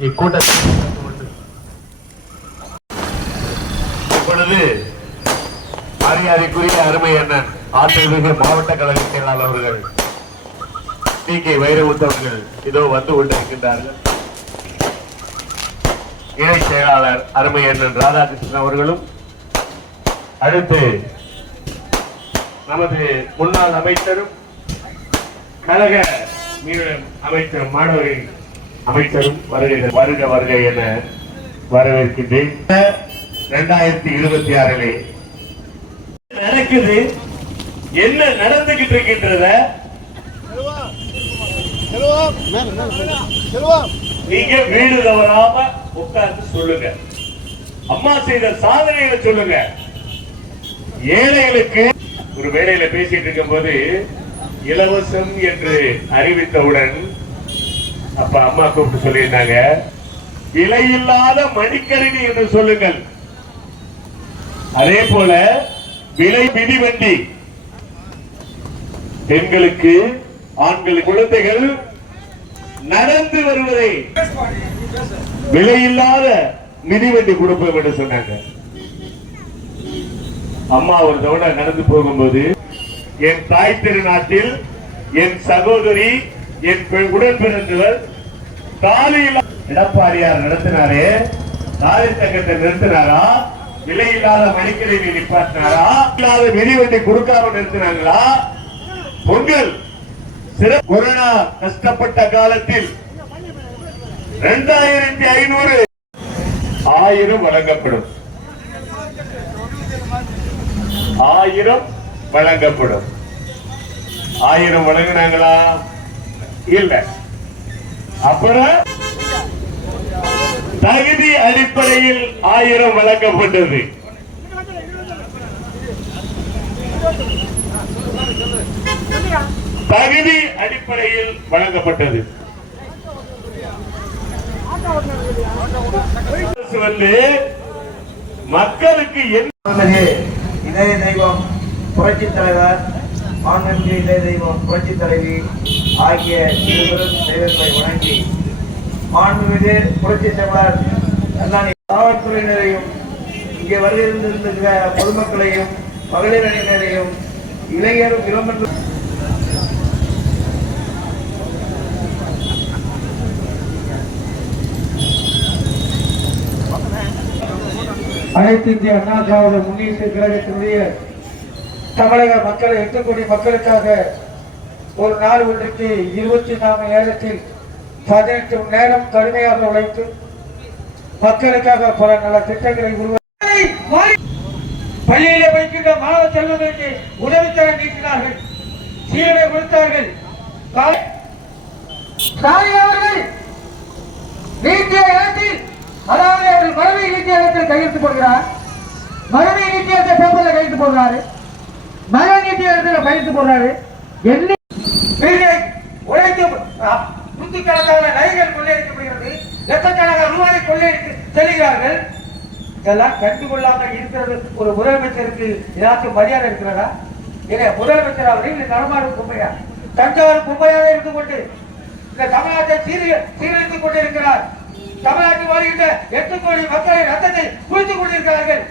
இக்கூட்டத்தில் இப்பொழுது மரியாதைக்குரிய அருமை அண்ணன் ஆற்றல்மிகு மாவட்ட கழக செயலாளர்கள் அவர்கள் டி கே வைரமுத்தவர்கள் இதோ வந்து கொண்டிருக்கின்றார்கள். இணை செயலாளர் அருமை அண்ணன் ராதாகிருஷ்ணன் அவர்களும் அடுத்து நமது முன்னாள் அமைச்சரும் கழக மீனவ அமைச்சர் மாணவரின் அமைச்சரும் வருக வருக வருக என வரவேற்கின்றேன். இரண்டாயிரத்தி இருபத்தி ஆறிலே நடக்குது. என்ன நடந்துகிட்டு இருக்கின்றத நீங்க வீடு தவறாம உட்கார்ந்து சொல்லுங்க. அம்மா செய்த சாதனைகளை சொல்லுங்க. ஏழைகளுக்கு ஒரு வேலையில பேசிட்டு இருக்கும்போது இலவசம் என்று அறிவித்தவுடன் அப்ப அம்மா கூப்பிட்டு சொல்லியிருந்தாங்க விலையில்லாத மடிக்கணினி என்று சொல்லுங்கள். அதே போல விலை மிதிவண்டி பெண்களுக்கு ஆண்கள் குழந்தைகள் நடந்து வருவதை விலையில்லாத மிதிவண்டி கொடுப்போம் என்று சொன்னாங்க. அம்மா ஒரு தவணை நடந்து போகும்போது என் தாய் திருநாட்டில் என் சகோதரி என் பெண் உடன் பிறந்தவர் காலையில் எடப்பாடியார் நடத்தினாரே தாலி தங்கத்தை நிறுத்தினாரா? விலை இல்லாத மணிக்கணினி நிப்பாட்டினாரா? இல்லாத மிதிவண்டி கொடுக்காம நிறுத்தினாங்களா? பொங்கல். சிறப்பு கொரோனா கஷ்டப்பட்ட காலத்தில் இரண்டாயிரத்தி ஐநூறு ஆயிரம் வழங்கப்படும். ஆயிரம் வழங்கப்படும். ஆயிரம் வழங்கினாங்களா? இல்ல. அப்புறம் தகுதி அடிப்படையில் ஆயிரம் வழங்கப்பட்டது. தகுதி அடிப்படையில் வழங்கப்பட்டது. வந்து மக்களுக்கு என்ன இதய தெய்வம் புரட்சி தலைவர் மாண்புமிகு இதய தெய்வம் புரட்சி தலைவி ஆகிய இருவரும் தெய்வங்களை வணங்கி மாண்புமிகு புரட்சி தலைவர் அண்ணாணி காவல்துறையினரையும் இங்கே வருகின்றிருக்கிற பொதுமக்களையும் மகளிர் அணியினரையும் இளைஞரும் இளமன்ற அனைத்து இந்திய அண்ணா திராவிட முன்னேற்ற கழகத்தினுடைய தமிழக மக்கள் எட்டு கோடி மக்களுக்காக ஒரு நாள் ஒன்றுக்கு இருபத்தி நாலு நேரத்தில் பதினெட்டு மணி நேரம் கடுமையாக உழைத்து மக்களுக்காக பல நல திட்டங்களை உருவாக்கி பள்ளியிலே வைக்கின்ற மாணவ செல்வங்களுக்கு உதவித்தர நீட்டினார்கள் சீரடை கொடுத்தார்கள். அவர்கள் நீட்டிய இடத்தில் அதாவது அவர் மறுமை நீட்டிய இடத்தில் கையெழுத்து போடுகிறார். மறுமை நீட்டிய இடத்துல பேப்பர்ல கையெழுத்து போடுறாரு மழை நீட்டிய இடத்துல கையெழுத்து போடுறாரு என்ன உழைத்து அ- நூற்றுக்கணக்கான நகைகள் கொள்ளையடிக்கப்படுகிறது லட்சக்கணக்கான ரூபாய் கொள்ளையடித்து செல்கிறார்கள். இதெல்லாம் கண்டுகொள்ளாமல் இருக்கிறது ஒரு முதலமைச்சருக்கு ஏதாச்சும் மரியாதை இருக்கிறதா? இல்லை முதலமைச்சர் அவர்கள் நடமாடும் கும்பையா தஞ்சாவூர் கும்பையாக இருந்து கொண்டு இந்த தமிழ்நாட்டை சீரிய சீரழித்துக் கொண்டிருக்கிறார். தமிழ்நாட்டில் வருகின்ற எட்டு கோடி மக்களின் ரத்தத்தை குளித்துக் கொண்டிருக்கிறார்கள்.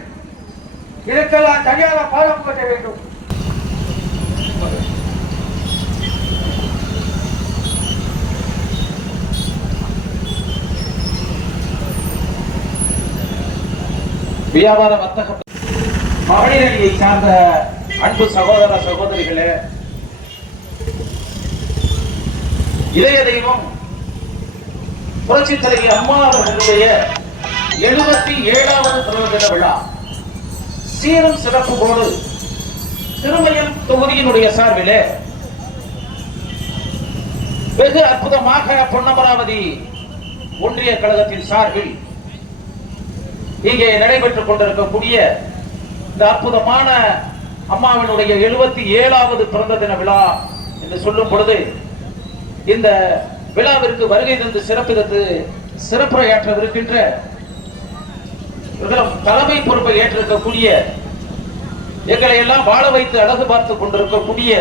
இதற்கெல்லாம் சரியான பாடம் போட்ட வேண்டும். வியாபார வர்த்தக மகளிர் அணியை சார்ந்த அன்பு சகோதர சகோதரிகளே இதய தெய்வம் புரட்சி தலைவி அம்மா அவர்களுடைய எழுபத்தி ஏழாவது பிறந்த தின விழா. சீரும் சிறப்புகளோடு திருமயம் தொகுதியினுடைய சார்பிலே வெகு அற்புதமாக பொன்னமராவதி ஒன்றிய கழகத்தின் சார்பில் இங்கே நடைபெற்றுக் கொண்டிருக்கக்கூடிய இந்த அற்புதமான அம்மாவினுடைய எழுபத்தி ஏழாவது பிறந்த தின விழா என்று சொல்லும் பொழுது இந்த விழாவிற்கு வருகை தந்து சிறப்பிதத்து சிறப்புரையாற்றவிருக்கின்ற இவர்களும் தலைமை பொறுப்பை ஏற்றிருக்கக்கூடிய எங்களை எல்லாம் வாழ வைத்து அழகு பார்த்துக் கொண்டிருக்கக்கூடிய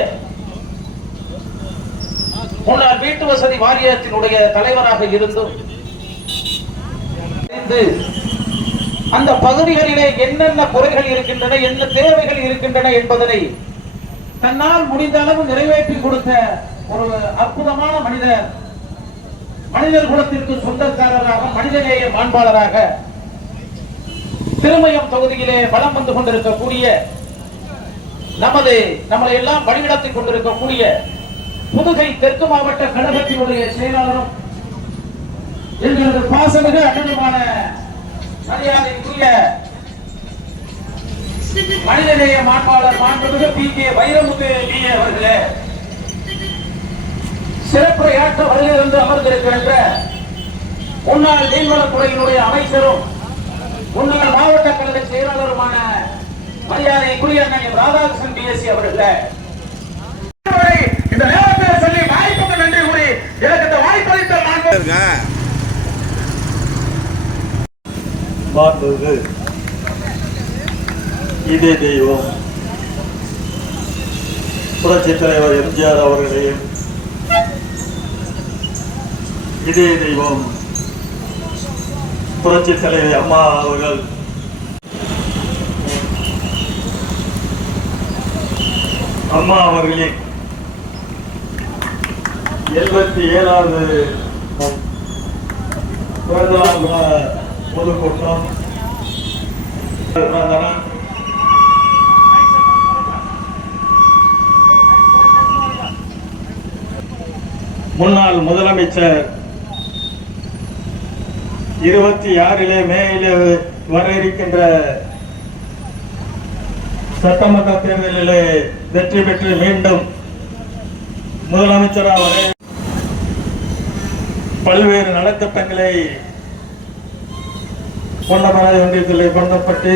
முன்னாள் வீட்டு வசதி வாரியத்தினுடைய தலைவராக இருந்தும் அந்த பகுதிகளிலே என்னென்ன குறைகள் இருக்கின்றன என்ன தேவைகள் இருக்கின்றன என்பதனை தன்னால் முடிந்த அளவு நிறைவேற்றி கொடுத்த ஒரு அற்புதமான மனிதர் மனிதர் குலத்திற்கு சொந்தக்காரராக மனிதநேய மாண்பாளராக திருமயம் தொகுதியிலே வலம் வந்து கொண்டிருக்கக்கூடிய நமது நம்மளை எல்லாம் வழிநடத்திக் கொண்டிருக்கக்கூடிய புதுகை தெற்கு மாவட்ட கழகத்தினுடைய செயலாளரும் எங்களது பாசமிகு அண்ணனுமான மரியாதைக்குரிய மனிதநேய மாண்பாளர் மாண்புமிகு பி கே வைரமுத்து பி அவர்களே சிறப்புரையாற்ற வருகிறது அமர்ந்திருக்கின்ற முன்னாள் மீன்வளத்துறையினுடைய அமைச்சரும் முன்னாள் மாவட்ட கழக செயலாளருமான மரியாதைக்குரிய அண்ணன் ராதாகிருஷ்ணன் பிஎஸ்சி அவர்களே. இந்த நேரத்தில் சொல்லி வாய்ப்புக்கு நன்றி கூறி எனக்கு இந்த வாய்ப்பளித்த மாண்பு மாண்புமிகு இதே தெய்வம். புரட்சித் தலைவர் எம்ஜிஆர் அவர்களையும் இதே தெய்வம். புரட்சித் தலைவி அம்மா அவர்கள். அம்மா அவர்களின் எழுபத்தி ஏழாவது பிறந்தநாள் விழா. பொதுக்கூட்டம். முன்னாள் முதலமைச்சர் இருபத்தி ஆறிலே மேலே வர இருக்கின்ற சட்டமன்ற தேர்தலிலே வெற்றி பெற்று மீண்டும் முதலமைச்சராக பல்வேறு நலத்திட்டங்களை பொன்னமராய ஒன்றியத்திலே பொருந்தப்பட்டு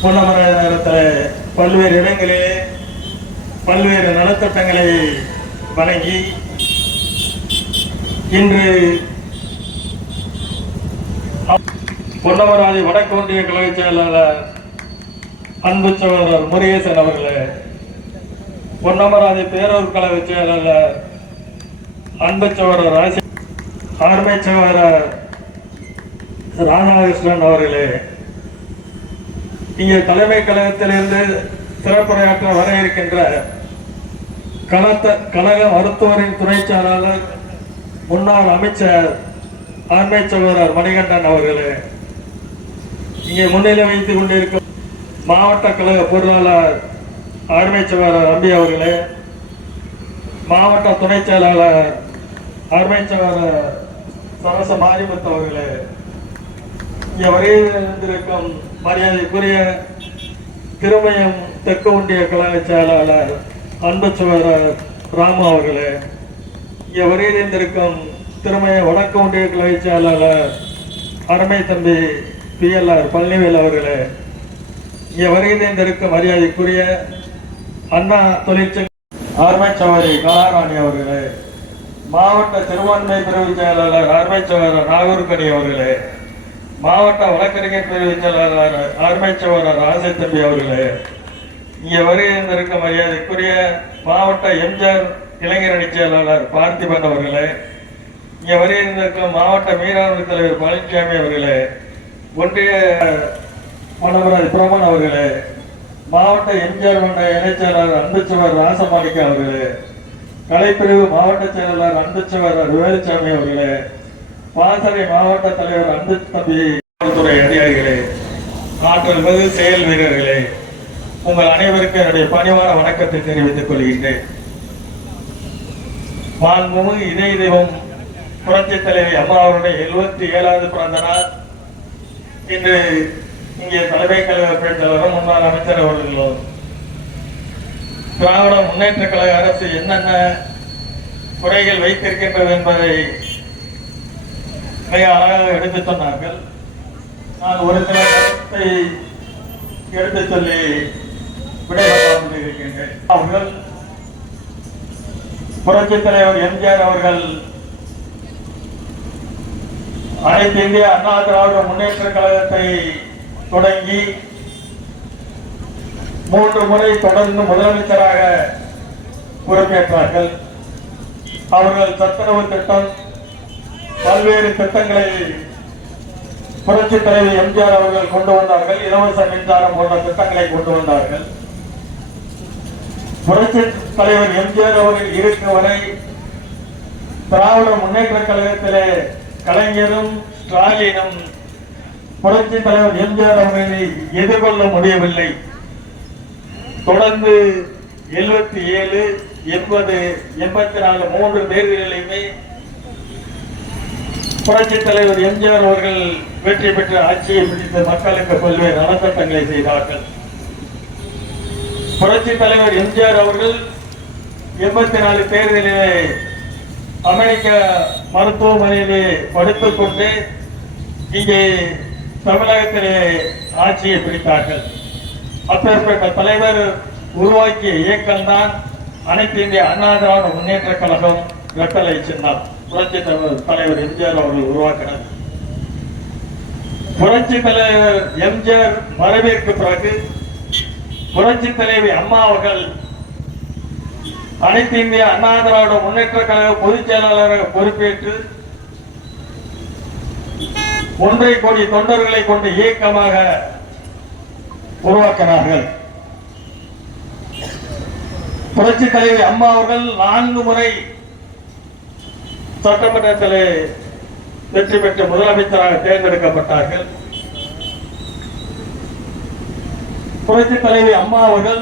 பொன்னமராய நகரத்தில் பல்வேறு இடங்களிலே பல்வேறு நலத்திட்டங்களை வழங்கி இன்று பொன்னமராதி வடக்கு ஒன்றிய கழக செயலாளர் அன்பு சகோதரர் முருகேசன் அவர்களே பொன்னமராதி பேரூர் கழக செயலாளர் அன்பு சகோதரர் ராசி ஆர்மை சகோதரர் ராதாகிருஷ்ணன் அவர்களே இங்கே தலைமை கழகத்திலிருந்து சிறப்புரையாற்ற வர இருக்கின்ற கலத்த கழக மருத்துவரின் துணை செயலாளர் முன்னாள் அமைச்சர் ஆண்மை சகோதரர் மணிகண்டன் அவர்களே இங்கே முன்னிலை வைத்துக் கொண்டிருக்கும் மாவட்ட கழக பொருளாளர் ஆண்மை சகோதரர் அம்பி அவர்களே மாவட்ட துணை செயலாளர் ஆண்மை சகோதரர் சரச மாரிமுத்து அவர்களே இங்கே வருகின்றிருக்கும் மரியாதைக்குரிய திருமயம் தெற்கு ஒன்றிய கழக செயலாளர் அன்பு ராமு அவர்களே இங்கே வருகின்றிருக்கும் திருமய வடக்கு ஒன்றிய கழக செயலாளர் அருமை தம்பி பிஎல்ஆர் பழனிவேல் அவர்களே இங்கே வருகின்றிருக்கும் மரியாதைக்குரிய அண்ணா தொழிற்சங்க அருமை கலாராணி அவர்களே மாவட்ட சிறுபான்மை பிரிவு செயலாளர் அருமை நாகூர்கனி அவர்களே மாவட்ட வழக்கறிஞர் பிரிவு செயலாளர் அருமை சகோதரர் அவர்களே இங்கே வருகின்றிருக்க மரியாதைக்குரிய மாவட்ட எம்ஜிஆர் இளைஞர் அணி செயலாளர் பார்த்திபன் அவர்களே இங்கே வருகின்றிருக்கும் மாவட்ட மீனவ தலைவர் பழனிசாமி அவர்களே ஒன்றிய மாணவராஜ் பிரமன் அவர்களே மாவட்ட எம்ஜிஆர் மன்ற இணைச் செயலாளர் அன்புச்சவர் ராசமாணிக்க அவர்களே கலைப்பிரிவு மாவட்ட செயலாளர் அன்புச்சவர் வேலுசாமி அவர்களே பாசறை மாவட்ட தலைவர் அன்பு தம்பி துறை அதிகாரிகளே ஆற்றல் மிகு செயல் வீரர்களே உங்கள் அனைவருக்கும் என்னுடைய பணிவான வணக்கத்தை தெரிவித்துக் கொள்கின்றேன். மாண்புமிகு இதய தெய்வம் புரட்சி தலைவி அம்மா அவருடைய எழுபத்தி ஏழாவது பிறந்த நாள். இன்று இங்கே தலைமை கழக பேச்சாளரும் முன்னாள் அமைச்சர் அவர்களும். திராவிட முன்னேற்ற கழக அரசு என்னென்ன குறைகள் வைத்திருக்கின்றது என்பதை மிக அழகாக எடுத்துச் சொன்னார்கள். நான் ஒரு சில கருத்தை எடுத்து சொல்லி விடைபெறாமல் இருக்கின்றேன் அவர்கள் புரட்சித் தலைவர் எம்ஜிஆர் அவர்கள் அனைத்து இந்திய அண்ணா திராவிட முன்னேற்ற கழகத்தை தொடங்கி மூன்று முறை தொடர்ந்து முதலமைச்சராக பொறுப்பேற்றார்கள். அவர்கள் சத்துணவு திட்டம் பல்வேறு திட்டங்களை புரட்சி தலைவர் எம்ஜிஆர் அவர்கள் கொண்டு வந்தார்கள். இலவச மின்சாரம் போன்ற திட்டங்களை கொண்டு வந்தார்கள். புரட்சி தலைவர் எம்ஜிஆர் அவர்கள் இருக்கும் வரை திராவிட முன்னேற்ற கழகத்திலே கலைஞரும் ஸ்டாலினும் புரட்சி தலைவர் எம்ஜிஆர் அவர்களை எதிர்கொள்ள முடியவில்லை. தொடர்ந்து எழுபத்தி ஏழு எண்பது எண்பத்தி நாலு மூன்று தேர்தலிலுமே புரட்சி தலைவர் எம்ஜிஆர் அவர்கள் வெற்றி பெற்று ஆட்சியை பிடித்து மக்களுக்கு பல்வேறு நலத்திட்டங்களை செய்தார்கள். புரட்சி தலைவர் எம்ஜிஆர் அவர்கள் எண்பத்தி நாலு தேர்தலிலே அமெரிக்க மருத்துவமனையிலே படுத்துக் கொண்டு இங்கே தமிழகத்திலே ஆட்சியை பிடித்தார்கள். அப்பேற்பட்ட தலைவர் உருவாக்கிய இயக்கம்தான் அனைத்து இந்திய அண்ணா திராவிட முன்னேற்ற கழகம் வெப்பலை சின்னம். புரட்சி தலைவர் எம்ஜிஆர் அவர்கள் உருவாக்கினார். புரட்சி தலைவர் எம்ஜிஆர் மறைவிற்கு பிறகு புரட்சி தலைவி அம்மா அவர்கள் அனைத்து இந்திய அண்ணா திராவிட முன்னேற்ற கழக பொதுச் செயலாளராக பொறுப்பேற்று ஒன்றை கோடி தொண்டர்களை கொண்டு இயக்கமாக உருவாக்கினார்கள். புரட்சி தலைவி அம்மா அவர்கள் நான்கு முறை சட்டமன்றத்திலே வெற்றி பெற்று முதலமைச்சராக தேர்ந்தெடுக்கப்பட்டார்கள். புரட்சி தலைவி அம்மா அவர்கள்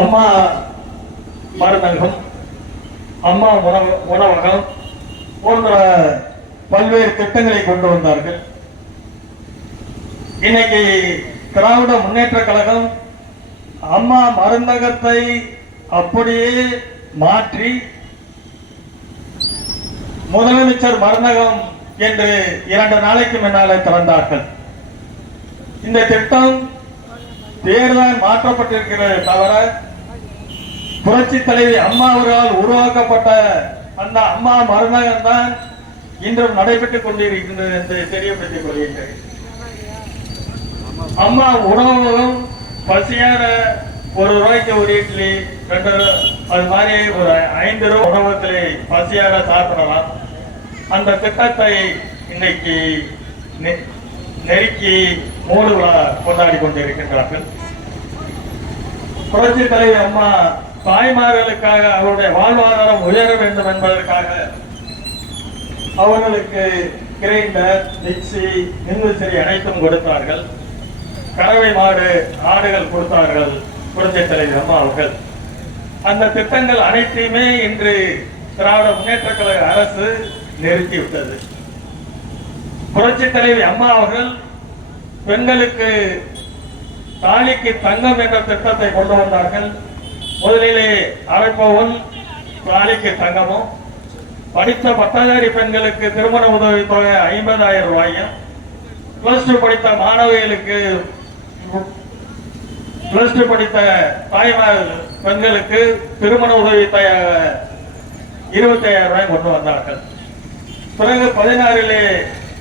அம்மா மருந்தகம் அம்மா உணவு உணவகம் போன்ற பல்வேறு திட்டங்களை கொண்டு வந்தார்கள். இன்னைக்கு திராவிட முன்னேற்ற கழகம் அம்மா மருந்தகத்தை அப்படியே மாற்றி முதலமைச்சர் மருந்தகம் என்று இரண்டு நாளைக்கு முன்னாலே திறந்தார்கள். இந்த திட்டம் பேர்தான் மாற்றப்பட்டிருக்கிறது தவிர புரட்சி தலைவி அம்மா அவர்களால் உருவாக்கப்பட்ட அந்த அம்மா மருந்தகம் தான் இன்றும் நடைபெற்றுக் கொண்டிருக்கின்றது என்று தெரியப்படுத்திக் கொள்கின்றேன். அம்மா உணவகம் பசியான ஒரு ரூபாய்க்கு ஒரு இட்லி ரெண்டு அது மாதிரி ஒரு ஐந்து ரூபா உணவகத்திலே பசியாக சாப்பிடலாம். அந்த திட்டத்தை இன்னைக்கு நெருக்கி மூடு கொண்டாடி கொண்டிருக்கின்றார்கள். புரட்சி தலைவி அம்மா தாய்மார்களுக்காக அவருடைய வாழ்வாதாரம் உயர வேண்டும் என்பதற்காக அவர்களுக்கு கிரைண்டர் மிக்சி மின்விசிறி அனைத்தும் கொடுத்தார்கள். கறவை மாடு ஆடுகள் கொடுத்தார்கள். குழந்தை தலைவர் அம்மா அவர்கள். அந்த திட்டங்கள் அனைத்தையுமே இன்று திராவிட முன்னேற்ற கழக அரசு நிறுத்திவிட்டது. புரட்சி தலைவி அம்மா அவர்கள் பெண்களுக்கு தாலிக்கு தங்கம் என்ற திட்டத்தை கொண்டு வந்தார்கள். முதலிலே அரைப்பவும் தாலிக்கு தங்கமும். படித்த பட்டதாரி பெண்களுக்கு திருமண உதவி தொகை ஐம்பதாயிரம் ரூபாயும். பிளஸ் டூ படித்த மாணவிகளுக்கு பிளஸ் டூ படித்த தாய்மார் பெண்களுக்கு திருமண உதவி இருபத்தி ஐயாயிரம் ரூபாய் கொண்டு வந்தார்கள். பிறகு பதினாறிலே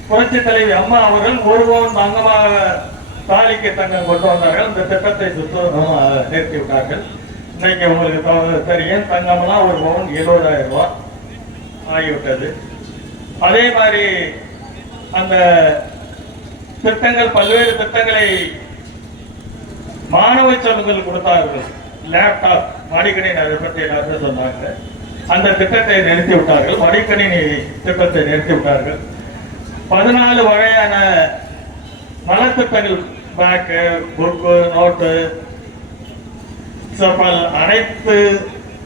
புரட்சி தலைவி அம்மா அவர்கள் ஒரு பவுன் தங்கமாக தாலிக்கு தங்கம் கொண்டு வந்தார்கள். இந்த திட்டத்தை சுத்தமாக நிறுத்தி விட்டார்கள். இன்னைக்கு உங்களுக்கு தெரியும் தங்கம்லாம் ஒரு பவுன் இருபதாயிரம் ரூபாய் ஆகிவிட்டது. அதே மாதிரி அந்த திட்டங்கள் பல்வேறு திட்டங்களை மாணவ செல்வங்கள் கொடுத்தார்கள். லேப்டாப் மடிக்கணி அதை பற்றி சொன்னாங்க. அந்த திட்டத்தை நிறுத்தி விட்டார்கள். மடிக்கணினி திட்டத்தை நிறுத்தி விட்டார்கள். பதினாலு வகையான நலத்திட்டங்கள் பேக்கு புக்கு நோட்டு செப்பல் அனைத்து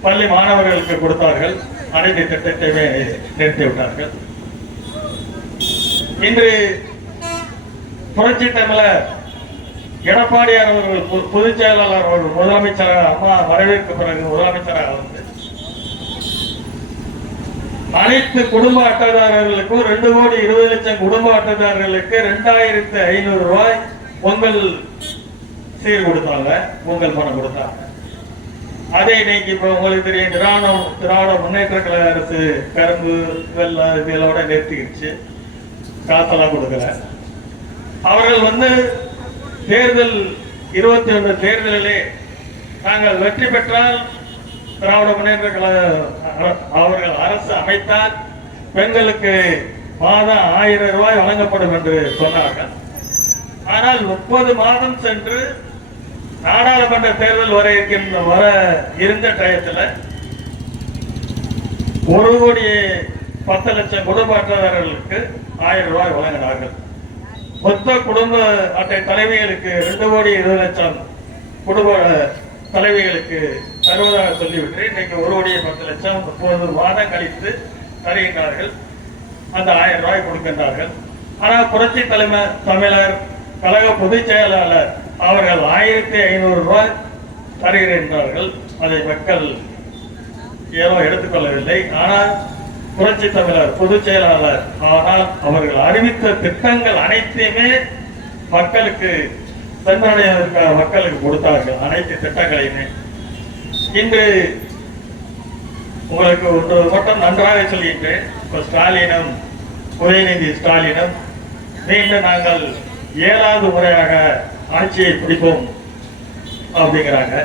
பள்ளி மாணவர்களுக்கு கொடுத்தார்கள். அனைத்து திட்டத்தையுமே நிறுத்தி விட்டார்கள். இன்று புரட்சி தமிழர் எடப்பாடியார் அவர்கள் பொதுச் செயலாளர் அவர்கள் முதலமைச்சராக அம்மா வரவேற்கு பிறகு முதலமைச்சராக வந்து அனைத்து குடும்ப அட்டைதாரர்களுக்கும் ரெண்டு கோடி இருபது லட்சம் குடும்ப அட்டைதாரர்களுக்கு ரெண்டாயிரத்து ஐநூறு ரூபாய் பொங்கல் சீர் கொடுத்தாங்க பொங்கல் பணம் கொடுத்தாங்க. அதே இன்னைக்கு இப்ப உங்களுக்கு தெரியும் திராணம் திராவிட முன்னேற்ற கழக அரசு கரும்பு வெள்ளம் இதெல்லாம் நிறுத்திக்கிடுச்சு காசெல்லாம் கொடுக்கல. அவர்கள் வந்து தேர்தல் இருபத்தி ஒன்று தேர்தலிலே நாங்கள் வெற்றி பெற்றால் திராவிட முன்னேற்ற கழக அவர்கள் அரசு அமைத்தால் பெண்களுக்கு மாதம் ஆயிரம் ரூபாய் வழங்கப்படும் என்று சொன்னார்கள். ஆனால் முப்பது மாதம் சென்று நாடாளுமன்ற தேர்தல் வர இருக்கின்ற வர இருந்த டயத்தில் ஒரு கோடி பத்து லட்சம் குடும்ப அட்டைதாரர்களுக்கு ஆயிரம் ரூபாய் வழங்கினார்கள். மொத்த குடும்ப அட்டை தலைவிகளுக்கு ரெண்டு கோடி இருபது லட்சம் குடும்ப தலைவிகளுக்கு தருவதாக சொல்லிவிட்டு இன்றைக்கு ஒரு கோடி பத்து லட்சம் முப்பது மாதம் கழித்து தருகின்றார்கள். அந்த ஆயிரம் ரூபாய் கொடுக்கின்றார்கள். ஆனால் புரட்சி தலைமை தமிழர் கழக பொதுச் செயலாளர் அவர்கள் ஆயிரத்தி ஐநூறு ரூபாய் தருகின்றார்கள். அதை மக்கள் ஏதோ எடுத்துக்கொள்ளவில்லை. ஆனால் புரட்சி தமிழர் பொதுச் செயலாளர். ஆனால் அவர்கள் அறிவித்த திட்டங்கள் அனைத்தையுமே மக்களுக்கு சென்றடைவதற்காக மக்களுக்கு கொடுத்தார்கள். அனைத்து திட்டங்களையுமே. இன்று உங்களுக்கு ஒன்று மட்டும் நன்றாக சொல்கின்றேன். இப்போ ஸ்டாலினும் உதயநிதி ஸ்டாலினும் மீண்டும் நாங்கள் ஏழாவது முறையாக ஆட்சியை பிடிப்போம் அப்படிங்கிறாங்க.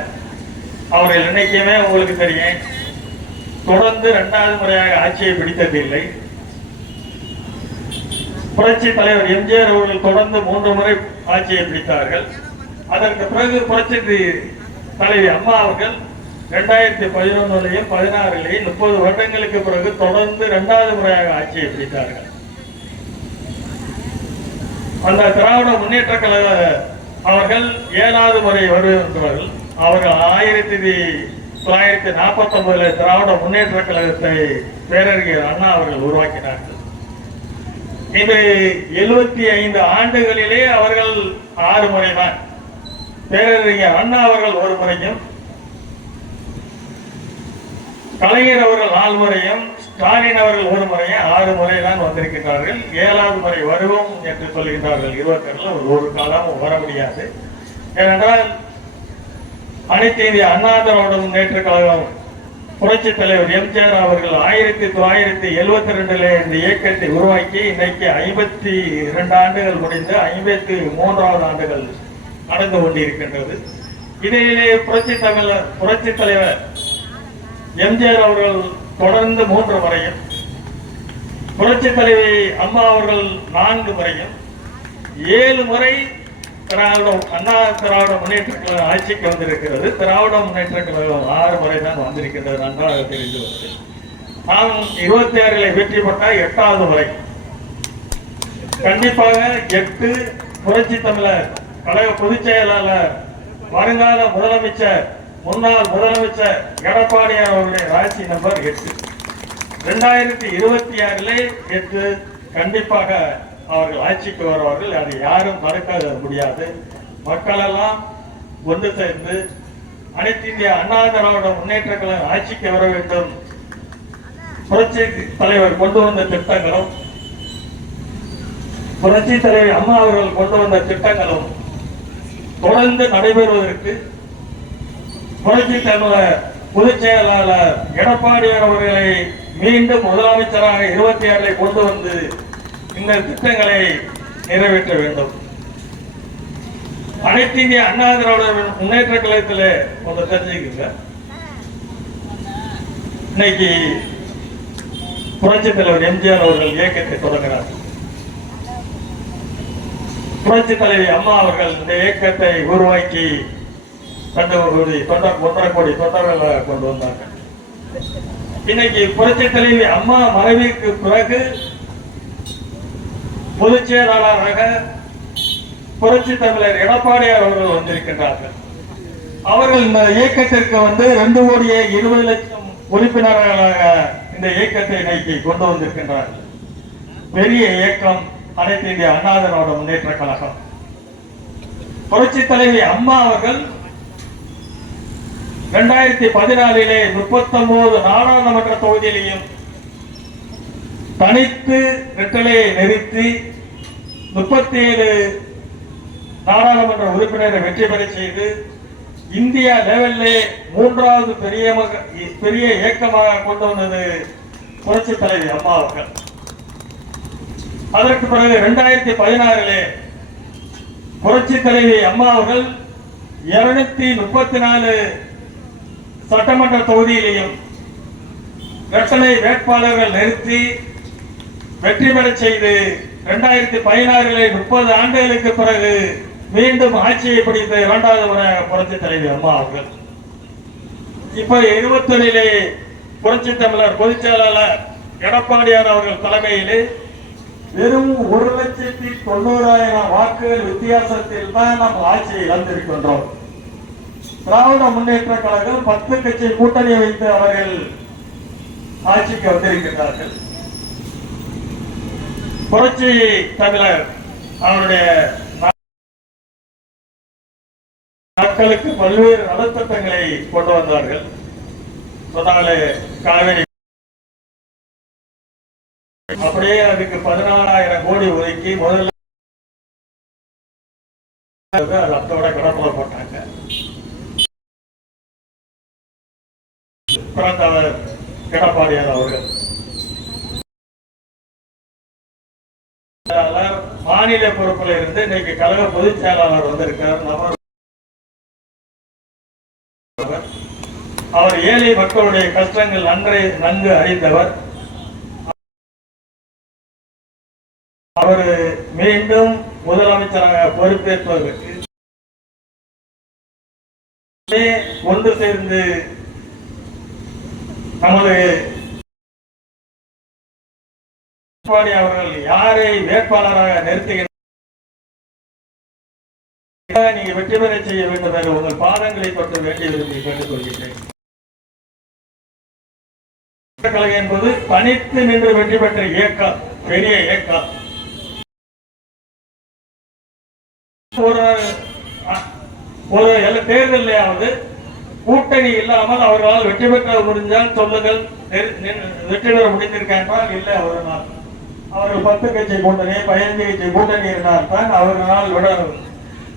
அவர்கள் என்னைக்குமே உங்களுக்கு தெரியும். தொடர்ந்து இரண்டாவது முறையாக ஆட்சியை பிடித்ததில்லை. புரட்சி தலைவர் எம்ஜிஆர் அவர்கள் தொடர்ந்து மூன்று முறை ஆட்சியை பிடித்தார்கள். அதற்கு பிறகு புரட்சி தலைவி அம்மா அவர்கள் ரெண்டாயிரத்தி பதினொன்னுலையும் பதினாறுலையும் முப்பது வருடங்களுக்கு பிறகு தொடர்ந்து இரண்டாவது முறையாக ஆட்சியை பிடித்தார்கள். அந்த திராவிட முன்னேற்ற கழக அவர்கள் ஏழாவது முறை வருகின்றார்கள். அவர்கள் ஆயிரத்தி தொள்ளாயிரத்தி நாற்பத்தி ஒன்பதுல திராவிட முன்னேற்ற கழகத்தை பேரறிஞர் அண்ணா அவர்கள் உருவாக்கினார்கள். இது எழுபத்தி ஐந்து ஆண்டுகளிலே அவர்கள் ஆறு முறைதான். பேரறிஞர் அண்ணா அவர்கள் ஒரு முறையும் கலைஞர் அவர்கள் நாலு முறையும் ஸ்டாலின் அவர்கள் ஒரு முறையும் ஆறு முறை தான் வந்திருக்கின்றார்கள். ஏழாவது முறை வருவோம் என்று சொல்கின்றார்கள். இருபத்தி ஒரு காலம் வர முடியாது. ஏனென்றால் அனைத்து இந்திய அண்ணா திராவிட முன்னேற்ற கழகம் புரட்சி தலைவர் எம்ஜிஆர் அவர்கள் ஆயிரத்தி தொள்ளாயிரத்தி எழுபத்தி ரெண்டுல இந்த இயக்கத்தை உருவாக்கி இன்னைக்கு ஐம்பத்தி இரண்டு ஆண்டுகள் முடிந்து ஐம்பத்தி மூன்றாவது ஆண்டுகள் நடந்து கொண்டிருக்கின்றது. இதிலே புரட்சி தமிழர் புரட்சி தலைவர் எம்ஜிஆர் அவர்கள் தொடர்ந்து மூன்று முறையும் புரட்சி தலைவி அம்மா அவர்கள் நான்கு முறையும் ஏழு முறை திராவிட அண்ணா திராவிட முன்னேற்ற கழகம் ஆட்சிக்கு வந்திருக்கிறது. திராவிட முன்னேற்ற கழகம் ஆறு முறை தான் வந்திருக்கின்றது நன்றாக தெரிந்து வருது நாம் இருபத்தி ஆறில் வெற்றி பெற்றால் எட்டாவது முறை. கண்டிப்பாக எட்டு புரட்சி தமிழர் கழக பொதுச் செயலாளர் வருங்கால முதலமைச்சர் முன்னாள் முதலமைச்சர் எடப்பாடியார் அவருடைய ராசி நம்பர் எட்டு. ரெண்டாயிரத்தி இருபத்தி ஆறிலே எட்டு கண்டிப்பாக அவர்கள் ஆட்சிக்கு வருவார்கள் அதை யாரும் தடுக்க முடியாது. மக்கள் எல்லாம் ஒன்று சேர்ந்து அனைத்து இந்திய அண்ணா திராவிட முன்னேற்றங்களை ஆட்சிக்கு வர வேண்டும். புரட்சி தலைவர் கொண்டு வந்த திட்டங்களும் புரட்சி தலைவர் அம்மா அவர்கள் கொண்டு வந்த திட்டங்களும் தொடர்ந்து நடைபெறுவதற்கு புரட்சி தலைவர் பொதுச் செயலாளர் எடப்பாடியார் அவர்களை மீண்டும் முதலமைச்சராக இருபத்தி ஆறில் கொண்டு வந்து இந்த திட்டங்களை நிறைவேற்ற வேண்டும். அனைத்து இந்திய அண்ணா திராவிட முன்னேற்ற கழகத்தில் ஒன்று தெரிஞ்சுக்குங்க இன்னைக்கு புரட்சி தலைவர் எம்ஜிஆர் அவர்கள் இயக்கத்தை தொடங்கினார். புரட்சி தலைவி அம்மா அவர்கள் இந்த இயக்கத்தை உருவாக்கி கண்டு கோடி தொண்டர் ஒன்றரை கோடி தொண்டர்களை கொண்டு வந்தாங்க இன்னைக்கு புரட்சி தலைவி அம்மா மறைவிற்கு பிறகு பொதுச் செயலாளராக புரட்சி தமிழர் எடப்பாடி அவர்கள் வந்திருக்கின்றார்கள். அவர்கள் இந்த இயக்கத்திற்கு வந்து ரெண்டு கோடியே இருபது லட்சம் உறுப்பினர்களாக இந்த இயக்கத்தை நோக்கி கொண்டு வந்திருக்கின்றார்கள். பெரிய இயக்கம் அனைத்து இந்திய அண்ணாதனோட முன்னேற்ற கழகம். புரட்சி தலைவி அம்மா அவர்கள் இரண்டாயிரத்தி பதினாலிலே முப்பத்தொன்பது நாடாளுமன்ற தொகுதியிலையும் தனித்து ரெட்டலையை நிறுத்தி முப்பத்தி ஏழு நாடாளுமன்ற உறுப்பினரை வெற்றி பெற செய்து இந்தியா லெவலிலே மூன்றாவது பெரிய பெரிய இயக்கமாக கொண்டு வந்தது புரட்சி தலைவி அம்மா அவர்கள். அதற்கு பிறகு இரண்டாயிரத்தி பதினாறிலே புரட்சி தலைவி அம்மா அவர்கள் இருநூத்தி முப்பத்தி நாலு சட்டமன்ற தொகுதியிலையும் இரட்டலை வேட்பாளர்கள் நிறுத்தி வெற்றி பெற செய்து இரண்டாயிரத்தி பதினாறுல முப்பது ஆண்டுகளுக்கு பிறகு மீண்டும் ஆட்சியை பிடித்த இரண்டாவது முறை புரட்சி தலைவி அம்மா அவர்கள். இப்ப இருபத்தொன்னிலே புரட்சி தமிழர் பொதுச் செயலாளர் எடப்பாடியார் அவர்கள் தலைமையிலே வெறும் ஒரு லட்சத்தி தொண்ணூறாயிரம் வாக்குகள் வித்தியாசத்தில் தான் நாம் ஆட்சியை இழந்திருக்கின்றோம். திராவிட முன்னேற்ற கழகம் பத்து கட்சி கூட்டணி வைத்து அவர்கள் ஆட்சிக்கு வந்திருக்கிறார்கள் புரட்சி தமிழர் அவருடைய மக்களுக்கு பல்வேறு நலத்திட்டங்களை கொண்டு வந்தார்கள். சொன்னாலே காவிரி அப்படியே அதுக்கு பதினாலாயிரம் கோடி ஒதுக்கி முதல்ல அத்தோட கடப்புல போட்டாங்க. பிறந்தவர் எடப்பாடியார் அவர்கள். மாநில பொறுப்புல இருந்து இன்னைக்கு கழக பொதுச் செயலாளர் வந்திருக்கார். நம்ம அவர் ஏழை மக்களுடைய கஷ்டங்கள் நன்றை நன்கு அறிந்தவர். அவர் மீண்டும் முதலமைச்சராக பொறுப்பேற்பதற்கு ஒன்று சேர்ந்து நமது அவர்கள் யாரை வேட்பாளராக நிறுத்துகிறார் நீங்க வெற்றி பெற செய்ய வேண்டும் என உங்கள் பாதங்களை தொட்டு வேண்டிய விரும்பி கேட்டுக்கொள்கிறேன் கழகம் என்பது தனித்து நின்று வெற்றி பெற்ற இயக்கம் பெரிய இயக்கம். ஒரு ஒரு தேர்தலையாவது கூட்டணி இல்லாமல் அவர்களால் வெற்றி பெற்ற முடிஞ்சால் சொல்லுங்கள் வெற்றி பெற முடிந்திருக்கால் இல்லை அவர்களால் அவர்கள் பத்து கட்சி கூட்டணி பதினைந்து கட்சி கூட்டணி இருந்தால் தான் அவர்களால் விட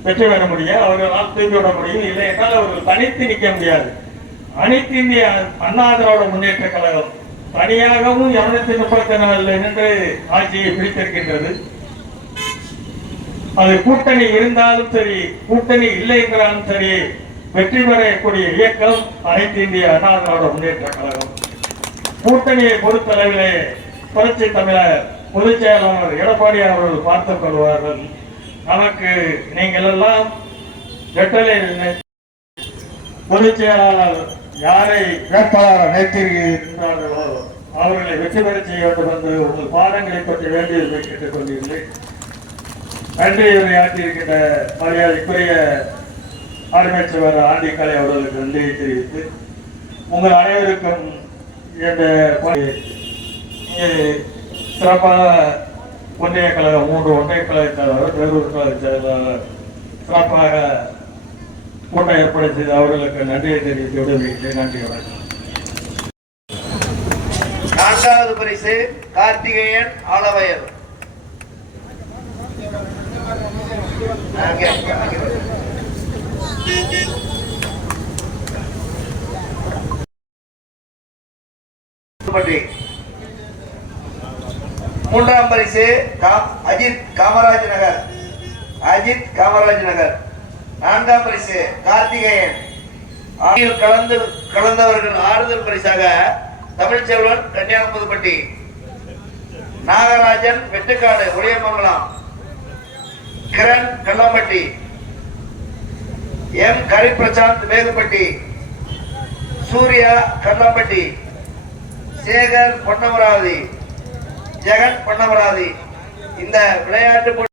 வெற்றி பெற முடியும் அவர்களால் தூக்கி விட முடியும். இல்லை என்றால் அவர்கள் தனித்து நிற்க முடியாது. அனைத்து இந்திய அண்ணா திராவிட முன்னேற்ற கழகம் தனியாகவும் இருநூத்தி முப்பத்தி நாலு நின்று ஆட்சியை பிடித்திருக்கின்றது. அது கூட்டணி இருந்தாலும் சரி கூட்டணி இல்லை என்றாலும் சரி வெற்றி பெறக்கூடிய இயக்கம் அனைத்து இந்திய அண்ணா திராவிட முன்னேற்ற கழகம். கூட்டணியை பொறுத்தளவிலே புரட்சி தமிழர் பொதுச் செயலாளர் எடப்பாடி அவர்கள் பார்த்து கொள்வார்கள் நமக்கு நீங்கள் எல்லாம் வெட்டலை பொதுச் செயலாளர் யாரை வேட்பாளர் நிறுத்தியிருக்கிறார்களோ அவர்களை வெற்றி பெற செய்ய வேண்டும் என்று உங்கள் பாடங்களை பற்றி வேண்டியதை கேட்டுக் கொண்டிருந்தேன் நன்றி உரையாற்றியிருக்கின்ற மரியாதைக்குரிய ஆளுமைச்சவர் ஆண்டிக்கலை அவர்களுக்கு நன்றியை தெரிவித்து உங்கள் அனைவருக்கும் என்ற சிறப்பாக ஒன்றிய கழகம் மூன்று ஒன்றிய கழக செயலாளர் வேறொரு கழக செயலாளர் சிறப்பாக கூட்டம் ஏற்பாடு செய்த அவர்களுக்கு நன்றியை தெரிவித்து விடுவீர்கள் நன்றி வணக்கம். நான்காவது பரிசு கார்த்திகேயன் ஆலவயர் அங்கே, மூன்றாம் பரிசு கா- அஜித் காமராஜ் நகர். அஜித் காமராஜ் நகர். நான்காம் பரிசு கார்த்திகேயன். ஆகியோர் கலந்து கலந்தவர்கள் ஆறுதல் பரிசாக தமிழ்ச்செல்வன் கன்னியாகுமரிப்பட்டி. நாகராஜன் வெட்டுக்காடு உடையமங்கலம் கிரண் கல்லம்பட்டி. எம். கரிப்பிரசாந்த் வேகுப்பட்டி சூர்யா கல்லம்பட்டி. சேகர் பொன்னமராவதி. ஜெகன் பண்ணவராதி இந்த விளையாட்டு